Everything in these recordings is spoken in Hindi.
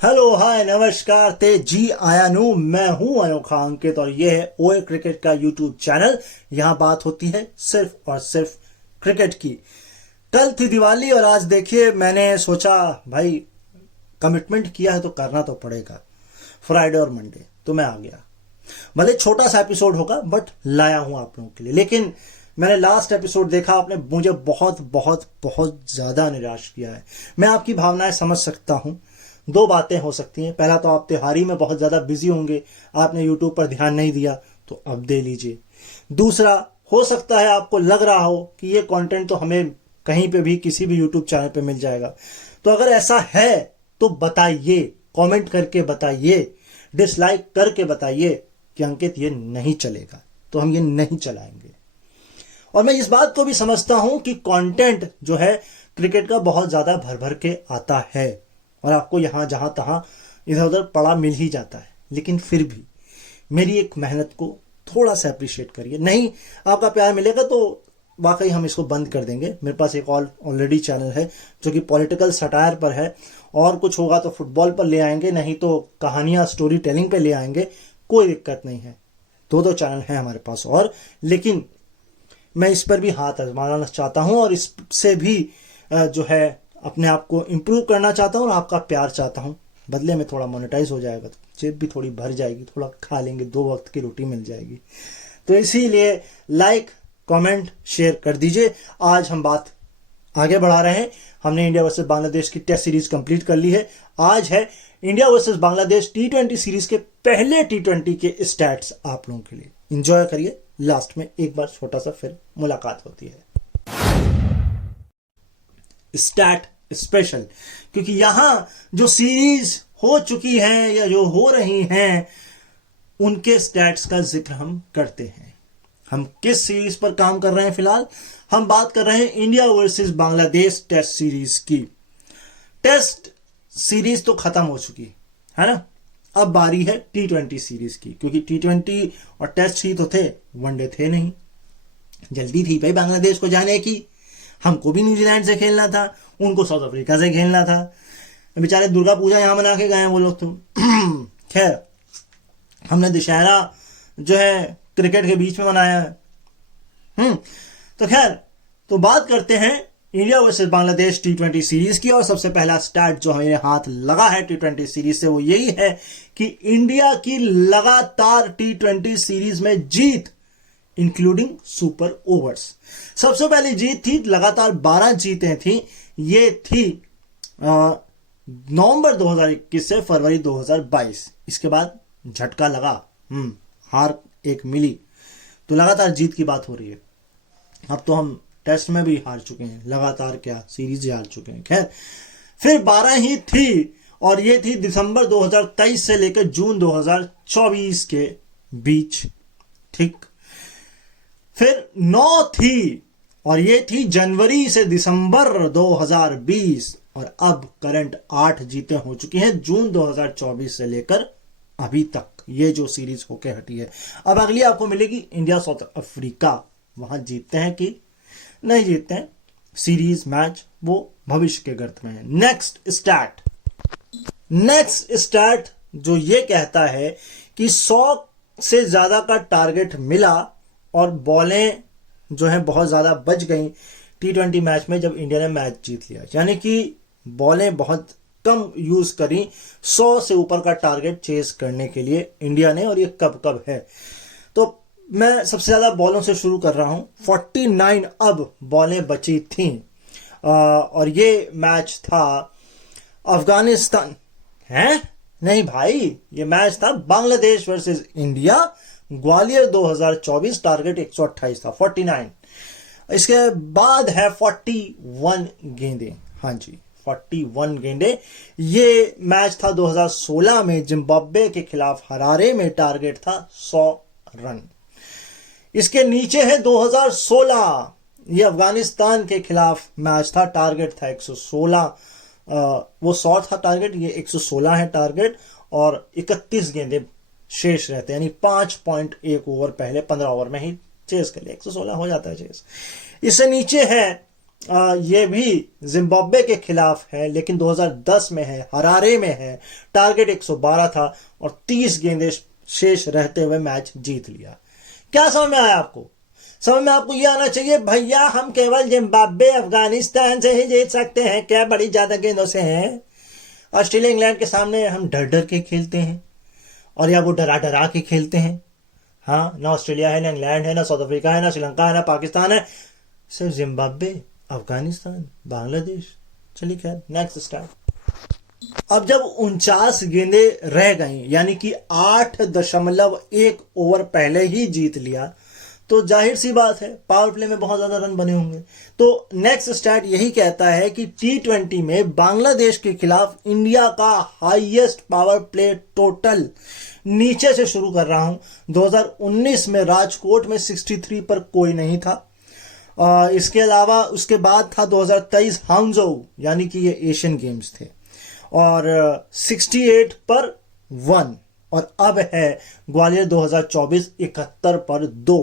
हेलो हाय नमस्कार ते जी आया नू मैं हूं अनोखा अंकित और ये है ओए क्रिकेट का यूट्यूब चैनल। यहां बात होती है सिर्फ और सिर्फ क्रिकेट की। कल थी दिवाली और आज देखिए मैंने सोचा भाई कमिटमेंट किया है तो करना तो पड़ेगा। फ्राइडे और मंडे तो मैं आ गया। भले छोटा सा एपिसोड होगा बट लाया हूं आप लोगों के लिए। लेकिन मैंने लास्ट एपिसोड देखा, आपने मुझे बहुत बहुत बहुत ज्यादा निराश किया है। मैं आपकी भावनाएं समझ सकता हूं। दो बातें हो सकती हैं। पहला तो आप त्योहारी में बहुत ज्यादा बिजी होंगे, आपने यूट्यूब पर ध्यान नहीं दिया तो अब दे लीजिए। दूसरा, हो सकता है आपको लग रहा हो कि ये कंटेंट तो हमें कहीं पे भी किसी भी यूट्यूब चैनल पे मिल जाएगा। तो अगर ऐसा है तो बताइए, कमेंट करके बताइए, डिसलाइक करके बताइए कि अंकित ये नहीं चलेगा, तो हम ये नहीं चलाएंगे। और मैं इस बात को भी समझता हूं कि कंटेंट जो है क्रिकेट का बहुत ज्यादा भर भर के आता है और आपको यहां जहां तहां इधर उधर पड़ा मिल ही जाता है। लेकिन फिर भी मेरी एक मेहनत को थोड़ा सा अप्रिशिएट करिए। नहीं आपका प्यार मिलेगा तो वाकई हम इसको बंद कर देंगे। मेरे पास एक ऑलरेडी चैनल है जो कि पॉलिटिकल सटायर पर है, और कुछ होगा तो फुटबॉल पर ले आएंगे, नहीं तो कहानियां स्टोरी टेलिंग पे ले आएंगे। कोई दिक्कत नहीं है, दो चैनल है हमारे पास। और लेकिन मैं इस पर भी हाथ आजमाना चाहता हूं और इससे भी जो है अपने आप को इम्प्रूव करना चाहता हूं और आपका प्यार चाहता हूं। बदले में थोड़ा मोनेटाइज हो जाएगा तो जेब भी थोड़ी भर जाएगी, थोड़ा खा लेंगे, 2 वक्त की रोटी मिल जाएगी। तो इसीलिए लाइक कमेंट शेयर कर दीजिए। आज हम बात आगे बढ़ा रहे हैं। हमने इंडिया वर्सेस बांग्लादेश की टेस्ट सीरीज कंप्लीट कर ली है। आज है India versus Bangladesh T20 series के पहले T20 के स्टैट्स आप लोगों के लिए। एंजॉय करिए। लास्ट में एक बार छोटा सा फिर मुलाकात होती है। स्टैट स्पेशल, क्योंकि यहां जो सीरीज हो चुकी है या जो हो रही हैं उनके स्टैट्स का जिक्र हम करते हैं। हम किस सीरीज पर काम कर रहे हैं फिलहाल? हम बात कर रहे हैं India versus Bangladesh test series की। टेस्ट सीरीज तो खत्म हो चुकी है ना। अब बारी है T20 सीरीज की, क्योंकि T20 और टेस्ट ही तो थे, वनडे थे नहीं। जल्दी थी भाई बांग्लादेश को जाने की। हमको भी न्यूजीलैंड से खेलना था, उनको साउथ अफ्रीका से खेलना था। बेचारे दुर्गा पूजा यहां मना के गए हैं वो लोग तो। खैर, हमने दशहरा जो है क्रिकेट के बीच में मनाया है। तो खैर, तो बात करते हैं India versus Bangladesh T20 series की। और सबसे पहला स्टार्ट जो मेरे हाथ लगा है T20 सीरीज से वो यही है कि इंडिया की लगातार T20 सीरीज में जीत, इंक्लूडिंग सुपर ओवर्स। सबसे पहली जीत थी, लगातार 12 जीतें थी। ये थी नवंबर 2021 से फरवरी 2022। इसके बाद झटका लगा, हार एक मिली, तो लगातार जीत की बात हो रही है। अब तो हम टेस्ट में भी हार चुके हैं, लगातार क्या सीरीज हार चुके हैं। खैर, फिर 12 ही थी और ये थी दिसंबर 2023 से लेकर जून 2024 के बीच। ठीक, फिर 9 थी और ये थी जनवरी से दिसंबर 2020। और अब करंट 8 जीतें हो चुकी हैं जून 2024 से लेकर अभी तक, ये जो सीरीज होके हटी है। अब अगली आपको मिलेगी इंडिया साउथ अफ्रीका। वहां जीतते हैं कि नहीं जीतते हैं, सीरीज मैच वो भविष्य के गर्त में है। नेक्स्ट स्टार्ट जो ये कहता है कि 100 से ज्यादा का टारगेट मिला और बॉलें जो है बहुत ज्यादा बच गई T20 मैच में जब इंडिया ने मैच जीत लिया। यानी कि बॉलें बहुत कम यूज करी 100 से ऊपर का टारगेट चेस करने के लिए इंडिया ने। और ये कब कब है, तो मैं सबसे ज्यादा बॉलों से शुरू कर रहा हूं। 49 अब बॉलें बची थीं और ये मैच था अफगानिस्तान है नहीं भाई, ये मैच था Bangladesh versus India, Gwalior 2024। Target 128 था, 49। इसके बाद है 41 गेंदे। हाँ जी, 41 गेंदे। ये मैच था 2016 में जिम्बाब्वे के खिलाफ हरारे में, टारगेट था 100 रन। इसके नीचे है 2016, ये अफगानिस्तान के खिलाफ मैच था, टारगेट था 116। वो 100 था टारगेट, ये 116 है टारगेट। और 31 गेंदे शेष रहते हैं, यानी 5.1 ओवर पहले 15 ओवर में ही चेस कर लिया, 116 हो जाता है चेस। इससे नीचे है ये भी जिम्बाब्वे के खिलाफ है, लेकिन 2010 में है, हरारे में है। टारगेट 112 था और 30 गेंदें शेष रहते हुए मैच जीत लिया। क्या समझ में आया आपको? समझ में आपको ये आना चाहिए भैया हम केवल जिम्बाब्वे अफगानिस्तान से ही जीत सकते हैं क्या? बड़ी ज्यादा गेंदों से हैं। ऑस्ट्रेलिया इंग्लैंड के सामने हम डर डर के खेलते हैं, और या वो डरा डरा के खेलते हैं। हाँ, ना ऑस्ट्रेलिया है, ना इंग्लैंड है, ना साउथ अफ्रीका है, ना श्रीलंका है, ना पाकिस्तान है, सिर्फ जिम्बाब्वे, अफगानिस्तान, बांग्लादेश। चलिए खैर, नेक्स्ट स्टार्ट। अब जब 49 गेंदें रह गई, यानी कि 8.1 ओवर पहले ही जीत लिया, तो जाहिर सी बात है पावर प्ले में बहुत ज्यादा रन बने होंगे। तो नेक्स्ट स्टैट यही कहता है कि T20 में बांग्लादेश के खिलाफ इंडिया का हाईएस्ट पावर प्ले टोटल, नीचे से शुरू कर रहा हूं, 2019 में राजकोट में 63 पर कोई नहीं था। इसके अलावा उसके बाद था 2023 हांगझोउ, यानी कि ये एशियन गेम्स थे, और 68 पर 1, और अब है ग्वालियर 2024 71 पर 2।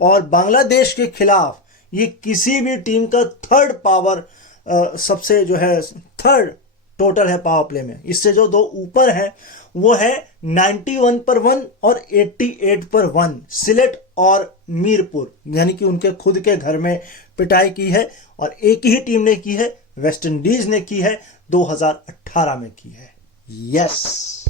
और बांग्लादेश के खिलाफ ये किसी भी टीम का थर्ड पावर, सबसे जो है थर्ड टोटल है पावर प्ले में। इससे जो दो ऊपर है वो है 91 पर 1 और 88 पर 1, सिलेट और मीरपुर, यानी कि उनके खुद के घर में पिटाई की है, और एक ही टीम ने की है, वेस्ट इंडीज ने की है, 2018 में की है। यस।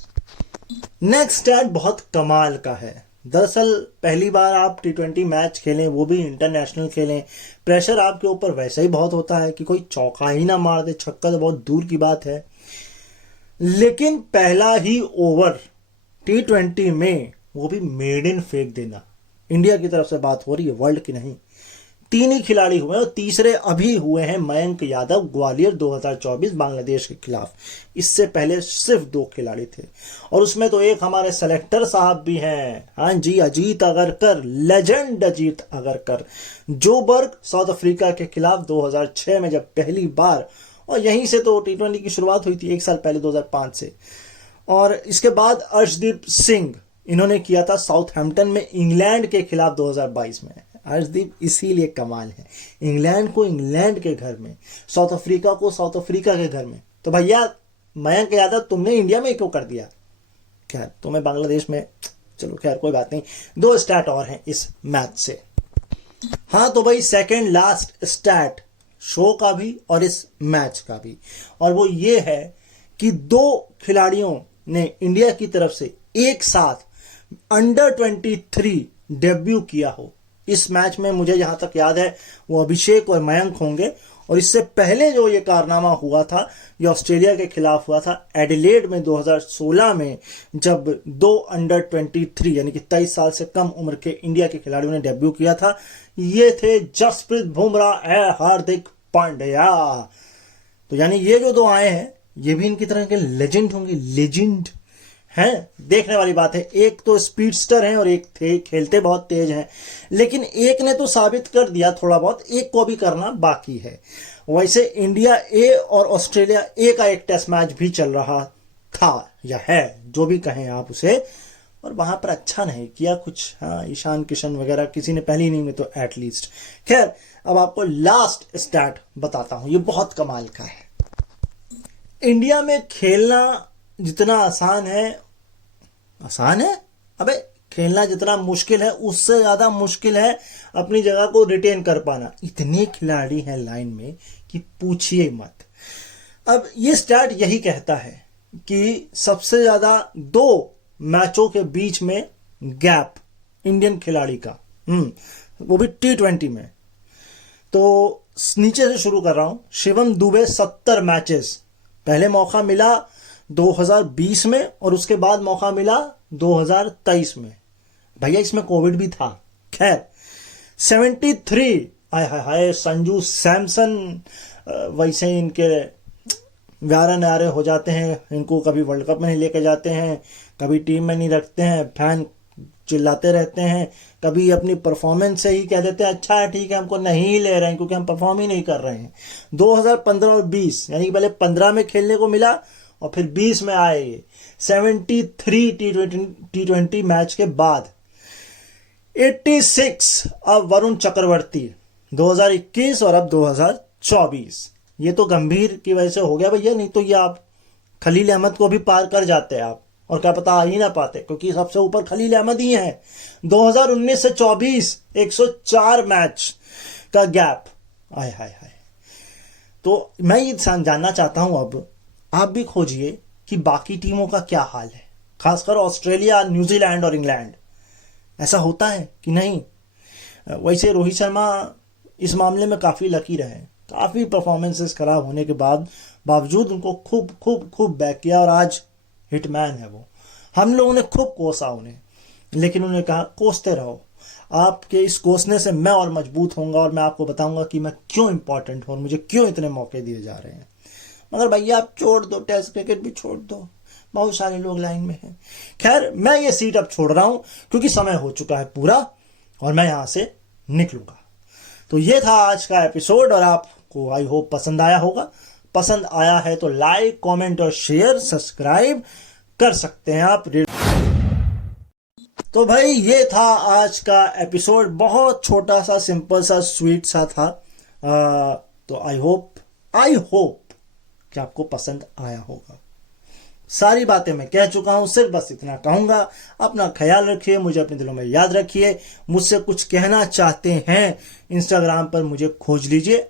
नेक्स्ट स्टैट बहुत कमाल का है। दरअसल पहली बार आप T20 मैच खेलें, वो भी इंटरनेशनल खेलें, प्रेशर आपके ऊपर वैसे ही बहुत होता है कि कोई चौका ही ना मार दे, छक्का तो बहुत दूर की बात है। लेकिन पहला ही ओवर T20 में, वो भी मेड इन फेंक देना, इंडिया की तरफ से बात हो रही है, वर्ल्ड की नहीं। 3 ही खिलाड़ी हुए और तीसरे अभी हुए हैं मयंक यादव, ग्वालियर 2024 बांग्लादेश के खिलाफ। इससे पहले सिर्फ 2 खिलाड़ी थे, और उसमें तो एक हमारे सेलेक्टर साहब भी हैं। हाँ जी, Ajit Agarkar, legend Ajit Agarkar. Joburg South Africa के खिलाफ 2006 में जब पहली बार, और यहीं से तो T20 की शुरुआत हुई थी, 1 साल पहले 2005 से। और इसके बाद अर्शदीप सिंह, इन्होंने किया था साउथहैम्पटन में इंग्लैंड के खिलाफ 2022 में। अर्शदीप इसीलिए कमाल है, इंग्लैंड को इंग्लैंड के घर में, साउथ अफ्रीका को साउथ अफ्रीका के घर में। तो भैया मयंक यादव तुमने इंडिया में क्यों कर दिया? खैर तुम्हें बांग्लादेश में, चलो खैर कोई बात नहीं। 2 स्टैट और हैं इस मैच से। हाँ तो भाई सेकंड लास्ट स्टैट शो का भी और इस मैच का भी, और वो ये है कि 2 खिलाड़ियों ने इंडिया की तरफ से एक साथ अंडर 23 डेब्यू किया हो। इस मैच में मुझे जहां तक याद है वो अभिषेक और मयंक होंगे, और इससे पहले जो ये कारनामा हुआ था, ये ऑस्ट्रेलिया के खिलाफ हुआ था एडिलेड में 2016 में, जब 2 अंडर 23 यानी कि 23 साल से कम उम्र के इंडिया के खिलाड़ियों ने डेब्यू किया था। ये थे जसप्रीत बुमराह और हार्दिक पांड्या। तो यानी ये जो 2 आए हैं, ये भी इनकी तरह के लेजेंड होंगे, लेजेंड हैं। देखने वाली बात है, एक तो स्पीडस्टर हैं और एक थे खेलते बहुत तेज हैं, लेकिन एक ने तो साबित कर दिया थोड़ा बहुत, एक को भी करना बाकी है। वैसे इंडिया ए और ऑस्ट्रेलिया ए का एक टेस्ट मैच भी चल रहा था, या है, जो भी कहें आप उसे, और वहां पर अच्छा नहीं किया कुछ। हाँ, ईशान किशन वगैरह किसी ने पहली इनिंग में तो एटलीस्ट। खैर अब आपको लास्ट स्टैट बताता हूं, ये बहुत कमाल का है। इंडिया में खेलना जितना आसान है, अबे खेलना जितना मुश्किल है उससे ज्यादा मुश्किल है अपनी जगह को रिटेन कर पाना। इतने खिलाड़ी हैं लाइन में कि पूछिए मत। अब ये स्टैट यही कहता है कि सबसे ज्यादा 2 मैचों के बीच में गैप इंडियन खिलाड़ी का, वो भी T20 में। तो नीचे से शुरू कर रहा हूं। शिवम दुबे 70 मैचेस, पहले मौका मिला 2020 में और उसके बाद मौका मिला 2023 में। भैया इसमें कोविड भी था। खैर 73, हाय संजू सैमसन, वैसे इनके व्यारा न्यारे हो जाते हैं, इनको कभी वर्ल्ड कप में नहीं लेके जाते हैं, कभी टीम में नहीं रखते हैं, फैन चिल्लाते रहते हैं, कभी अपनी परफॉर्मेंस से ही कह देते हैं अच्छा है ठीक है हमको नहीं ले रहे हैं क्योंकि हम परफॉर्म ही नहीं कर रहे हैं। 2015 और 20 यानी कि पहले 15 में खेलने को मिला और फिर 20 में आए ये 73 T20 मैच के बाद। 86 अब वरुण चक्रवर्ती 2021 और अब 2023 24। ये तो गंभीर की वजह से हो गया भैया, नहीं तो ये आप खलील अहमद को भी पार कर जाते आप, और क्या पता आ ही ना पाते, क्योंकि सबसे ऊपर खलील अहमद ही है। 2019 से 24 104 मैच का गैप। आय हाय हाय। तो मैं ये जानना चाहता हूं, अब आप भी खोजिए कि बाकी टीमों का क्या हाल है, खासकर ऑस्ट्रेलिया, न्यूजीलैंड और इंग्लैंड। ऐसा होता है कि नहीं? वैसे रोहित शर्मा इस मामले में काफी लकी रहे, काफी परफॉर्मेंसेस खराब होने के बावजूद उनको खूब खूब खूब बैक किया, और आज हिटमैन है वो। हम लोगों ने खूब कोसा उन्हें, लेकिन उन्होंने कहा कोसते रहो, आपके इस कोसने से मैं और मजबूत होऊंगा, और मैं आपको बताऊंगा कि मैं क्यों इंपॉर्टेंट हूं और मुझे क्यों इतने मौके दिए जा रहे हैं। मगर भैया आप छोड़ दो, टेस्ट क्रिकेट भी छोड़ दो, बहुत सारे लोग लाइन में हैं। खैर, मैं ये सीट अब छोड़ रहा हूं क्योंकि समय हो चुका है पूरा, और मैं यहां से निकलूंगा। तो ये था आज का एपिसोड, और आपको आई होप पसंद आया होगा। पसंद आया है तो लाइक, कमेंट और शेयर, सब्सक्राइब कर सकते हैं आप। तो भाई ये था आज का एपिसोड, बहुत छोटा सा, सिंपल सा, स्वीट सा था। तो आई होप कि आपको पसंद आया होगा। सारी बातें मैं कह चुका हूं, सिर्फ बस इतना कहूंगा, अपना ख्याल रखिए, मुझे अपने दिलों में याद रखिए। मुझसे कुछ कहना चाहते हैं, इंस्टाग्राम पर मुझे खोज लीजिए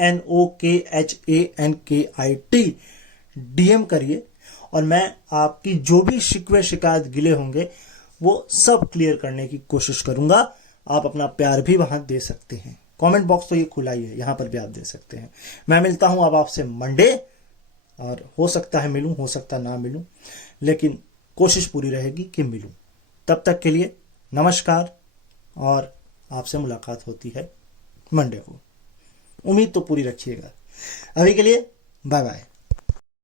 @ANOKHANKIT, DM करिए, और मैं आपकी जो भी शिकवे शिकायत गिले होंगे वो सब क्लियर करने की कोशिश करूंगा। आप अपना प्यार भी वहां दे सकते हैं, कमेंट बॉक्स तो ये खुला ही है, यहां पर भी आप दे सकते हैं। मैं मिलता हूं अब आपसे मंडे, और हो सकता है मिलूं, हो सकता ना मिलूं, लेकिन कोशिश पूरी रहेगी कि मिलूं। तब तक के लिए नमस्कार, और आपसे मुलाकात होती है मंडे को। उम्मीद तो पूरी रखिएगा। अभी के लिए बाय बाय।